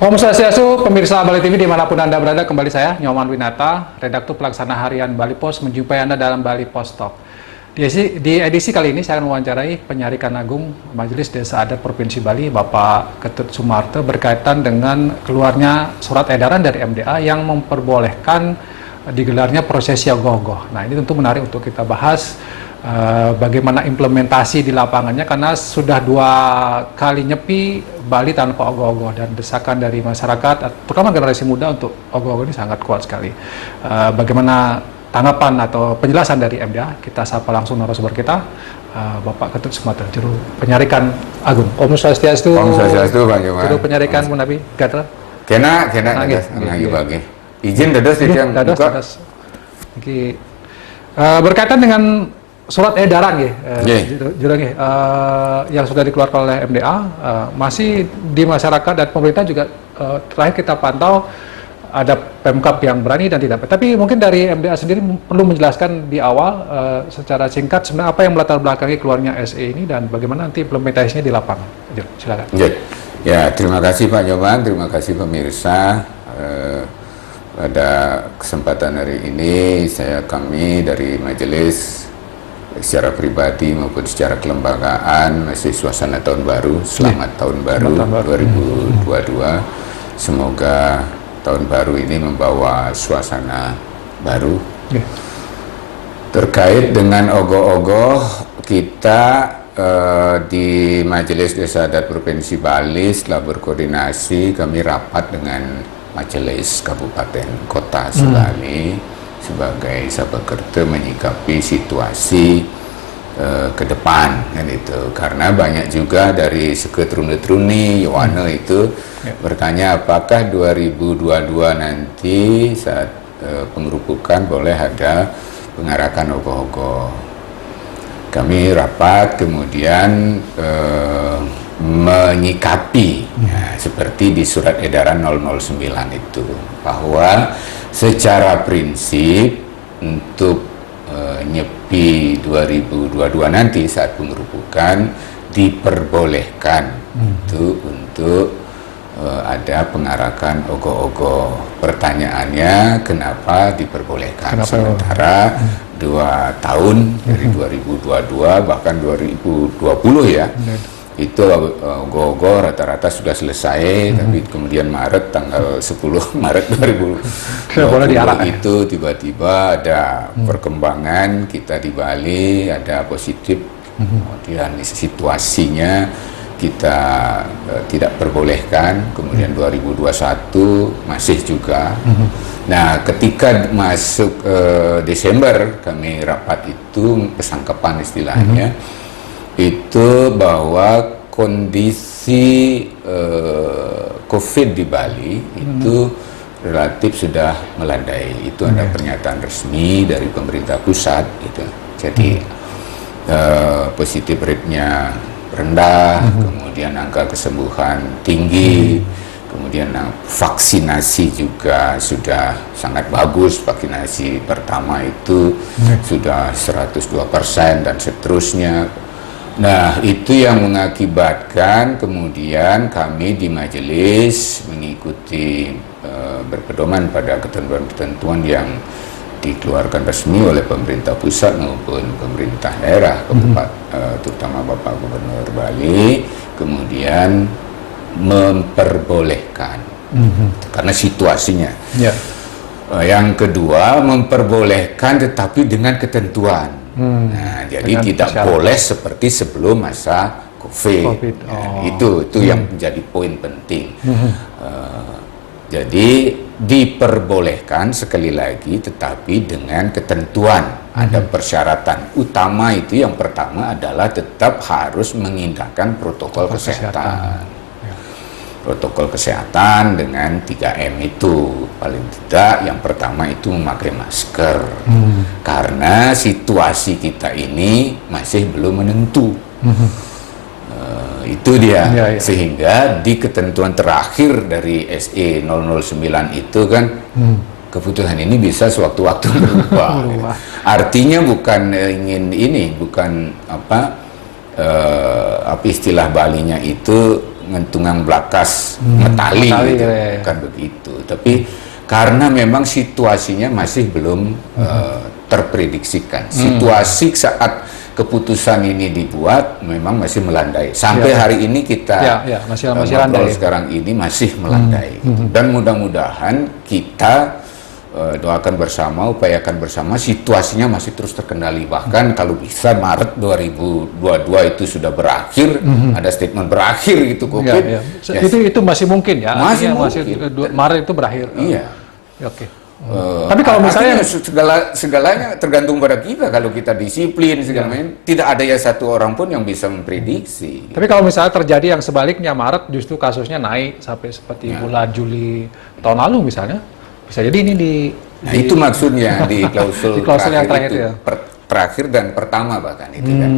Om Swastiastu, pemirsa Bali TV dimanapun Anda berada, kembali saya, Nyoman Winata, redaktur pelaksana harian Bali Pos, menjumpai Anda dalam Bali Pos Talk. Di edisi kali ini saya akan mewawancarai Penyarikan Agung Majelis Desa Adat Provinsi Bali, Bapak Ketut Sumarto, berkaitan dengan keluarnya surat edaran dari MDA yang memperbolehkan digelarnya prosesi ogoh-ogoh. Nah, ini tentu menarik untuk kita bahas. Bagaimana implementasi di lapangannya, karena sudah 2 kali nyepi Bali tanpa ogoh-ogoh, dan desakan dari masyarakat terutama generasi muda untuk ogoh-ogoh ini sangat kuat sekali. Bagaimana tanggapan atau penjelasan dari MDA? Kita sapa langsung narasumber kita, Bapak Ketut Sumarto, Juru Penyarikan Agung. Om Swastiastu. Om Swastiastu, Bang Joman. Juru Penyarikan Munabi Gatra. Kena dadas lagi bagi. Izin dadas yang buka. Berkaitan dengan surat edaran yang sudah dikeluarkan oleh MDA, masih di masyarakat dan pemerintah juga terakhir kita pantau ada Pemkab yang berani dan tidak. Tapi mungkin dari MDA sendiri perlu menjelaskan di awal secara singkat sebenarnya apa yang melatar belakangi keluarnya SE ini dan bagaimana nanti implementasinya di lapangan. Silakan. Ya, terima kasih Pak Joman, terima kasih pemirsa. Pada kesempatan hari ini kami dari majelis secara pribadi maupun secara kelembagaan masih suasana tahun baru. Selamat tahun baru 2022. Semoga tahun baru ini membawa suasana baru. Terkait dengan ogoh-ogoh, kita di Majelis Desa Adat Provinsi Bali setelah berkoordinasi, kami rapat dengan Majelis Kabupaten Kota Sulawesi sebagai Sabakerta menyikapi situasi ke depan kan itu, karena banyak juga dari seketruni Yowana itu bertanya apakah 2022 nanti saat pengerupukan boleh ada pengarakan ogoh-ogoh. Kami rapat kemudian menyikapi seperti di surat edaran 009 itu, bahwa secara prinsip untuk nyepi 2022 nanti saat pengerupukan diperbolehkan itu untuk ada pengarakan ogoh-ogoh. Pertanyaannya kenapa diperbolehkan? Sementara 2 tahun dari 2022 bahkan 2020 ya, itu ogoh-ogoh rata-rata sudah selesai, tapi kemudian tanggal 10 Maret 2020 itu tiba-tiba ada perkembangan kita di Bali, ada positif, kemudian situasinya kita tidak perbolehkan, kemudian 2021 masih juga. Nah, ketika masuk Desember kami rapat itu, pesangkapan istilahnya, itu bahwa kondisi COVID di Bali itu relatif sudah melandai. Itu ada pernyataan resmi dari pemerintah pusat gitu. Jadi positif rate-nya rendah, kemudian angka kesembuhan tinggi, kemudian vaksinasi juga sudah sangat bagus. Vaksinasi pertama itu sudah 102% dan seterusnya. Nah, itu yang mengakibatkan kemudian kami di majelis mengikuti berpedoman pada ketentuan-ketentuan yang dikeluarkan resmi oleh pemerintah pusat maupun pemerintah daerah, terutama Bapak Gubernur Bali, kemudian memperbolehkan karena situasinya. Yang kedua, memperbolehkan tetapi dengan ketentuan. Nah, jadi tidak boleh seperti sebelum masa COVID. Itu yang menjadi poin penting. Jadi diperbolehkan sekali lagi, tetapi dengan ketentuan. Ada persyaratan utama itu, yang pertama adalah tetap harus mengindahkan protokol kesehatan. Protokol kesehatan dengan 3M itu, paling tidak yang pertama itu memakai masker, karena situasi kita ini masih belum menentu. Itu dia. Sehingga di ketentuan terakhir dari SE 009 itu kan keputusan ini bisa sewaktu-waktu berubah. Artinya bukan bukan apa istilah Balinya itu ngentungan belakas metali metali, gitu. ya. Bukan begitu. Tapi karena memang situasinya masih belum terprediksikan. Situasi saat keputusan ini dibuat memang masih melandai. Sampai hari ini kita masih ngobrol landai. sekarang ini masih melandai. Dan mudah-mudahan kita doakan bersama, upayakan bersama, situasinya masih terus terkendali. Bahkan kalau bisa Maret 2022 itu sudah berakhir, ada statement berakhir gitu COVID. Itu masih mungkin ya? Masih Maret itu berakhir. Iya. Oke. Tapi kalau misalnya segalanya tergantung pada kita. Kalau kita disiplin segala macam, tidak ada ya satu orang pun yang bisa memprediksi. Tapi kalau misalnya terjadi yang sebaliknya, Maret justru kasusnya naik sampai seperti bulan Juli tahun lalu misalnya, bisa jadi ini itu maksudnya di klausul, di klausul yang terakhir itu, ya. Terakhir dan pertama bahkan itu kan.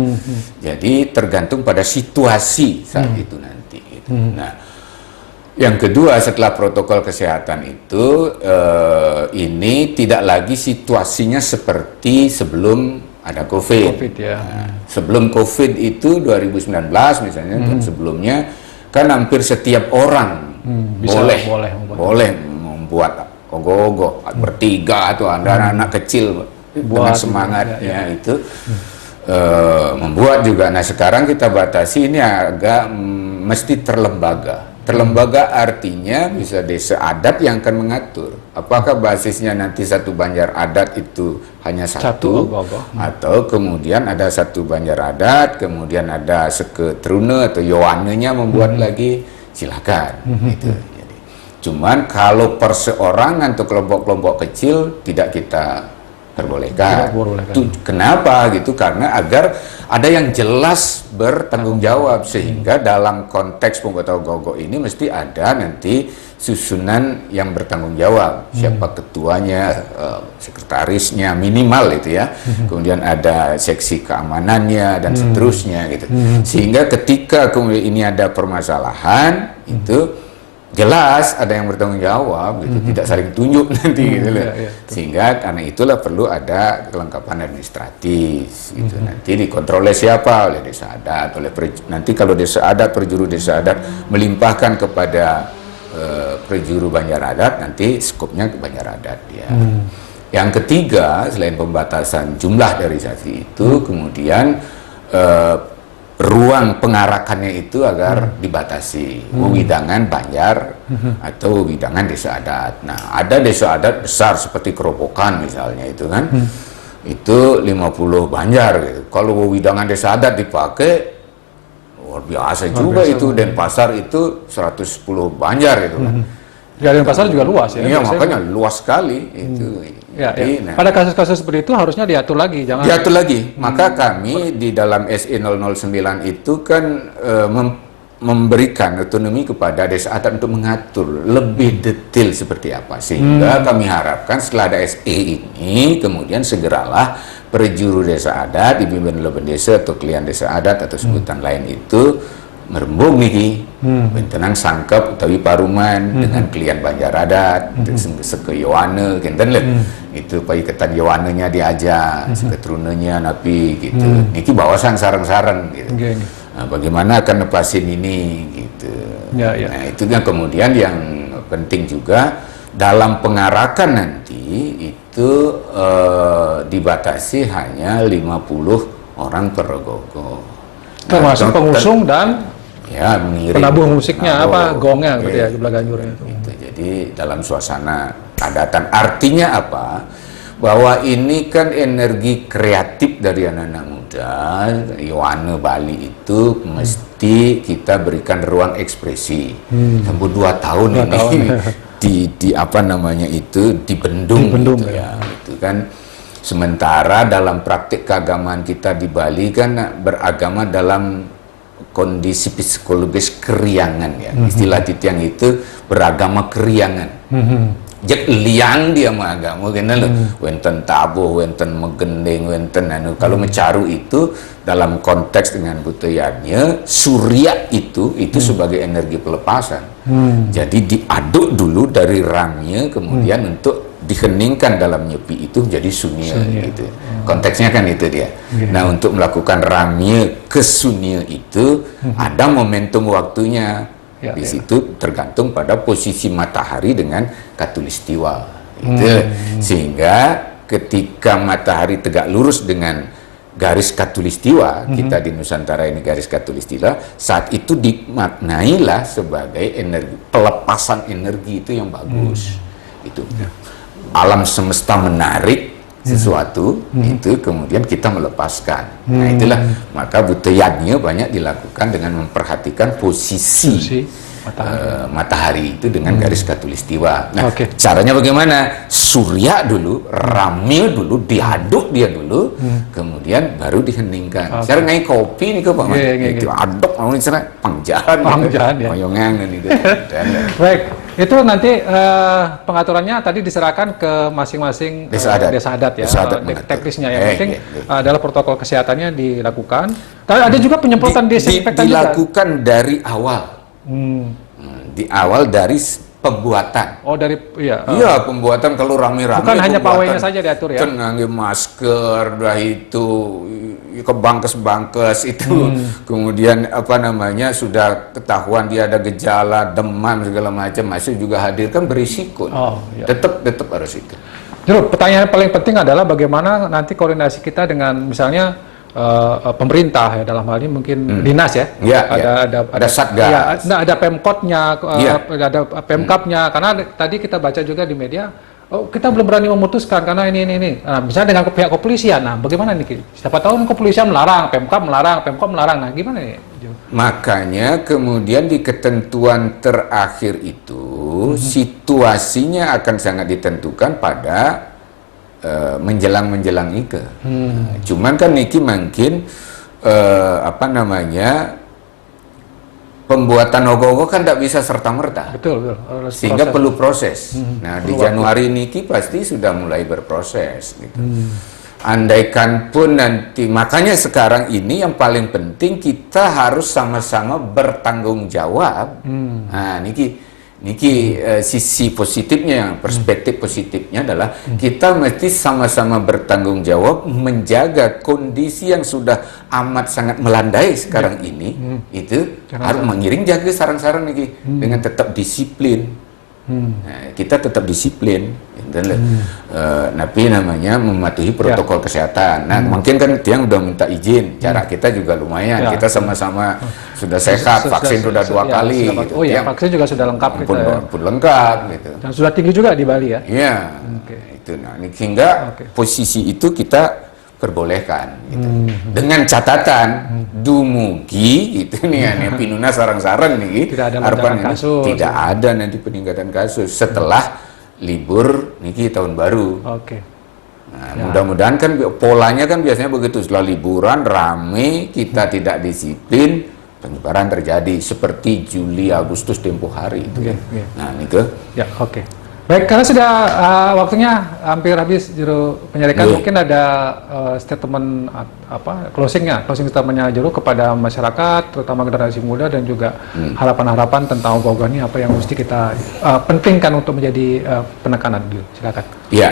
Jadi tergantung pada situasi saat itu nanti. Gitu. Nah, yang kedua setelah protokol kesehatan itu ini tidak lagi situasinya seperti sebelum ada COVID ya. Nah, sebelum COVID itu 2019 misalnya dan sebelumnya kan hampir setiap orang boleh membuat ogoh-ogoh bertiga atau anak-anak kecil dengan semangatnya itu membuat juga. Nah sekarang kita batasi ini agak mesti terlembaga. Terlembaga artinya bisa desa adat yang akan mengatur. Apakah basisnya nanti satu banjar adat itu hanya satu atau kemudian ada satu banjar adat, kemudian ada seketrune atau yowanenya membuat lagi, silakan. Gitu. Jadi, cuman kalau perseorangan atau kelompok-kelompok kecil tidak kita perbolehkan. Kenapa gitu? Karena agar ada yang jelas bertanggung jawab sehingga dalam konteks pembuatan ogoh-ogoh ini mesti ada nanti susunan yang bertanggung jawab. Siapa ketuanya, sekretarisnya minimal itu ya. Kemudian ada seksi keamanannya dan seterusnya gitu. Sehingga ketika kemudian ini ada permasalahan itu jelas ada yang bertanggung jawab gitu, tidak saling tunjuk nanti gitu loh. Sehingga karena itulah perlu ada kelengkapan administratif gitu. Nanti dikontrol oleh siapa? Oleh desa adat, nanti kalau desa adat, perjuru desa adat melimpahkan kepada perjuru banjar adat, nanti skopnya ke banjar adat ya. Yang ketiga selain pembatasan jumlah dari saksi itu kemudian ruang pengarakannya itu agar dibatasi, wewidangan banjar atau wewidangan desa adat. Nah, ada desa adat besar seperti Kerobokan misalnya itu kan, itu 50 banjar gitu. Kalau wewidangan desa adat dipakai, luar biasa juga itu. Denpasar itu 110 banjar itu kan. Ya, Denpasar juga luas ya. Iya, makanya luas sekali itu. Jadi, pada kasus-kasus seperti itu harusnya diatur lagi, jangan diatur lagi. Maka kami di dalam SE 009 itu kan memberikan otonomi kepada desa adat untuk mengatur lebih detail seperti apa, sehingga kami harapkan setelah ada SE ini kemudian segeralah perjuru desa adat dipimpin oleh pendesa atau klien desa adat atau sebutan lain itu merembung nih bentenan sangkep utawi paruman dengan klien banjar adat seke yowane kenten leh itu pai ketan yowanenya diajak seketrunenya napi gitu niki bawasan sareng-sareng gitu. Nah, bagaimana akan nepasin ini gitu. Nah itu yang kemudian yang penting juga dalam pengarakan nanti itu dibatasi hanya 50 orang per ogoh-ogoh. Termasuk pengusung dan ya mengiring penabuh musiknya apa gongnya gitu ya jumlah ganjurnya itu. Jadi dalam suasana adatan artinya apa? Bahwa ini kan energi kreatif dari anak-anak muda, Yowane Bali itu mesti kita berikan ruang ekspresi. Sampai 2 tahun ini di apa namanya itu dibendung gitu ya. Itu kan sementara dalam praktik keagamaan kita di Bali kan beragama dalam kondisi psikologis keriangan ya. Istilah titiang itu beragama keriangan. Jek liang dia mah agama kena lo. Wenten tabuh, wenten megendeng, wenten anu. Kalau mencaru itu dalam konteks dengan budayaannya surya itu sebagai energi pelepasan. Jadi diaduk dulu dari rangnya kemudian untuk diheningkan dalam nyepi itu jadi sunya gitu. Konteksnya kan itu dia. Nah, untuk melakukan ramye ke sunya itu ada momentum waktunya. Ya, Di ya. situ tergantung pada posisi matahari dengan khatulistiwa. Itu sehingga ketika matahari tegak lurus dengan garis khatulistiwa, kita di Nusantara ini garis khatulistiwa, saat itu dimaknailah sebagai energi, pelepasan energi itu yang bagus. Itu alam semesta menarik sesuatu, itu kemudian kita melepaskan. Nah itulah, maka buteyadnya banyak dilakukan dengan memperhatikan posisi matahari itu dengan garis khatulistiwa. Nah, caranya bagaimana? Surya dulu, ramil dulu, diaduk dia dulu, kemudian baru diheningkan. Cara ngai kopi nih Pak, itu aduk, mau cara pangjahan, oyongan gitu. Baik, itu nanti pengaturannya tadi diserahkan ke masing-masing desa adat ya. Teknisnya yang penting adalah protokol kesehatannya dilakukan. Tapi ada juga penyemprotan desinfektan dilakukan dari awal. Di awal dari pembuatan. Oh dari iya pembuatan kalau rame-rame. Bukan hanya pawainya saja diatur ya. Ngangge masker, dah itu ke bangkes itu. Kemudian apa namanya sudah ketahuan dia ada gejala demam segala macam masih juga hadir kan berisiko. Tetap harus itu. Jadi pertanyaan paling penting adalah bagaimana nanti koordinasi kita dengan misalnya pemerintah ya, dalam hal ini mungkin dinas ya, ada satgas, ada pemkotnya, ada pemkapnya, karena tadi kita baca juga di media, kita belum berani memutuskan karena ini. Nah, misalnya dengan pihak kepolisian, nah bagaimana nih? Siapa tahu kepolisian melarang, pemkap melarang, nah gimana nih? Makanya kemudian di ketentuan terakhir itu situasinya akan sangat ditentukan pada menjelang Ike. Cuman kan Niki mungkin apa namanya pembuatan ogoh-ogoh kan tidak bisa serta-merta. Betul. Sehingga perlu proses. Nah, di Januari Niki pasti sudah mulai berproses gitu. Andaikan pun nanti, makanya sekarang ini yang paling penting kita harus sama-sama bertanggung jawab. Nah, Niki sisi positifnya, perspektif positifnya adalah kita mesti sama-sama bertanggung jawab menjaga kondisi yang sudah amat sangat melandai sekarang ini. Itu harus mengiring jaga sarang-sarang nih dengan tetap disiplin. Nah, kita tetap disiplin, tapi namanya mematuhi protokol kesehatan. Nah, mungkin kan tiang udah minta izin, jarak kita juga lumayan, kita sama-sama sudah sehat, vaksin sudah 2 kali. Gitu. Vaksin juga sudah lengkap. Pun lengkap, gitu. Dan sudah tinggi juga di Bali ya? Iya, itu. Nah, sehingga posisi itu kita perbolehkan gitu. Dengan catatan dumugi gitu nih pinuna sarang-sarang nih tidak ada kasus. Tidak ada nanti peningkatan kasus setelah libur niki tahun baru. Nah, mudah-mudahan kan polanya kan biasanya begitu, setelah liburan rame, kita tidak disiplin, penyebaran terjadi seperti Juli Agustus tempo hari itu. Nah, nike. Baik, karena sudah waktunya hampir habis Juru Penyelidikan, mungkin ada statement closing statementnya Juru kepada masyarakat, terutama generasi muda dan juga harapan-harapan tentang ogoh-ogoh ini apa yang mesti kita pentingkan untuk menjadi penekanan dulu. Silakan. Ya,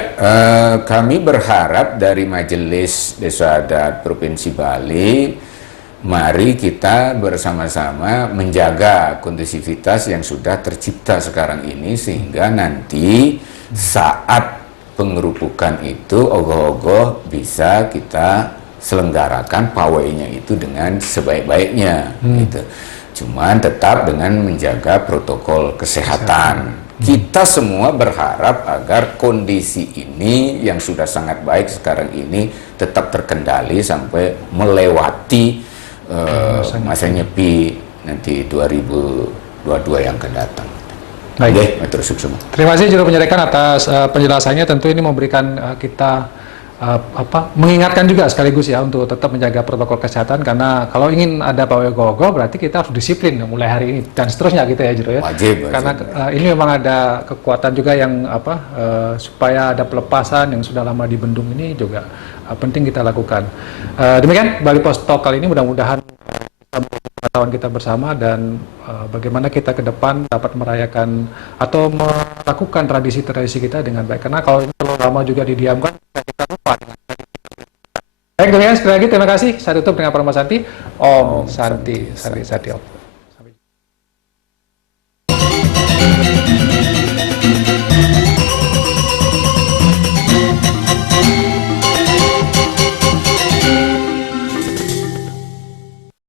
kami berharap dari Majelis Desa Adat Provinsi Bali, mari kita bersama-sama menjaga kondusivitas yang sudah tercipta sekarang ini sehingga nanti saat pengerupukan itu ogoh-ogoh bisa kita selenggarakan pawainya itu dengan sebaik-baiknya gitu. Cuman tetap dengan menjaga protokol kesehatan. Kita semua berharap agar kondisi ini yang sudah sangat baik sekarang ini tetap terkendali sampai melewati masa nyepi nanti 2022 yang akan datang. Baik, terima kasih Juru Penyelidikan atas penjelasannya. Tentu ini memberikan kita mengingatkan juga sekaligus ya untuk tetap menjaga protokol kesehatan, karena kalau ingin ada pawai ogoh-ogoh berarti kita harus disiplin mulai hari ini dan seterusnya gitu ya Juru ya. Wajib. Karena ini memang ada kekuatan juga yang supaya ada pelepasan yang sudah lama dibendung ini juga penting kita lakukan. Demikian Bali Post Talk kali ini, mudah-mudahan pengetahuan kita bersama dan bagaimana kita ke depan dapat merayakan atau melakukan tradisi-tradisi kita dengan baik. Karena kalau lama juga didiamkan kita lupa dengan tradisi. Baik, demikian sekali lagi terima kasih. Saya tutup dengan Parama Santi. Om Santi.